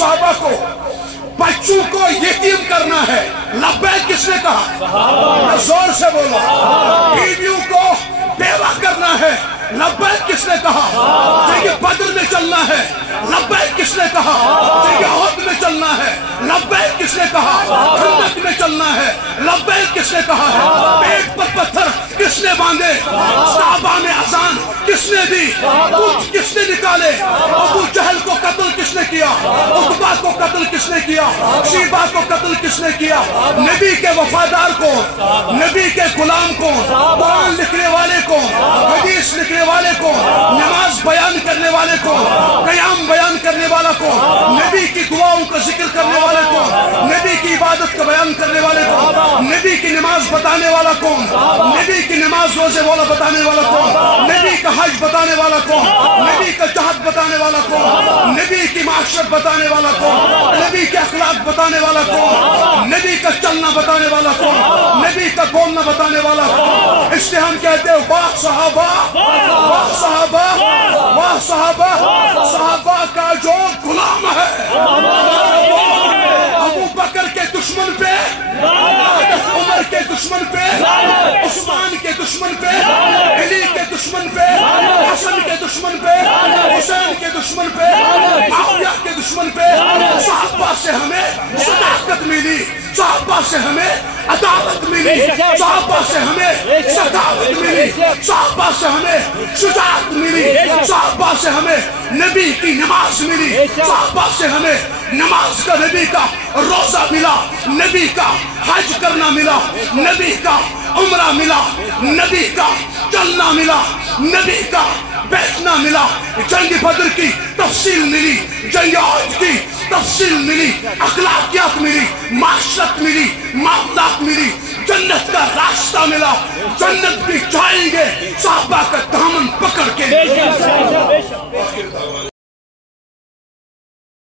صحابہ کو بچوں کو یتیم کرنا ہے، لبیک کس نے کہا؟ زور سے بولو۔ بیویوں کو بیوہ کرنا ہے، لبیک کس نے کہا؟ جنگ بدر میں چلنا ہے، لبیک کس نے کہا؟ جنگ احد میں چلنا ہے، لبیک کس نے کہا؟ خندق میں چلنا ہے، لبیک کس نے کہا ہے؟ پیٹ پر پتھر کس نے باندھے؟ صحابہ میں اذان کس نے دی؟ دودھ کس نے نکالے؟ ابو جہل کو قتل کس نے کیا؟ عتبہ کو قتل کس نے کیا؟ شیبہ کو قتل کس نے کیا؟ نبی کے وفادار کون؟ نبی کے غلام کون؟ قرآن لکھنے والے کون؟ حدیث لکھنے والے کون؟ نماز بیان کرنے والے کون؟ قیام بیان کرنے والا کون؟ نبی کی دعاؤں کا ذکر کرنے والے کون؟ نبی کی عبادت کا بیان کرنے والے کون؟ نبی کی نماز بتانے والا کون؟ نبی کی نماز روزے والا بتانے والا کون؟ نبی کا حج بتانے والا کون؟ نبی کا جہاد بتانے والا کون؟ نبی کی معاشرت بتانے والا کون؟ نبی کے اخلاق بتانے والا کون؟ نبی کا چلنا بتانے والا کون؟ نبی کا بولنا بتانے والا کون؟ اس لیے ہم کہتے ہیں واہ صحابہ، واہ صحابہ، واہ صحابہ، صحابہ کا جو غلام ہے، ابو بکر کے دشمن پہ، عمر کے دشمن پہ، عثمان کے دشمن پہ، علی کے دشمن پہ، حسن کے دشمن پہ، حسین کے دشمن پہ، معاویہ کے دشمن پہ، صحابہ سے ہمیں صداقت ملی، صحابہ سے ہمیں عدالت ملی، صحابہ سے ہمیں سخاوت ملی، صحابہ سے ہمیں شجاعت ملی، صحابہ سے ہمیں نبی کی نماز ملی، صحابہ سے ہمیں نماز کا، نبی کا روزہ ملا، نبی کا حج کرنا ملا، نبی کا عمرہ ملا، نبی کا چلنا ملا، نبی کا بیٹھنا ملا، جنگ بدر کی تفصیل ملی، جنگ احد کی تفصیل ملی، اخلاقیات ملی، معاشرت ملی، معاملات ملی، جنت کا راستہ ملا، جنت بھی جائیں گے صحابہ کا دامن پکڑ کے۔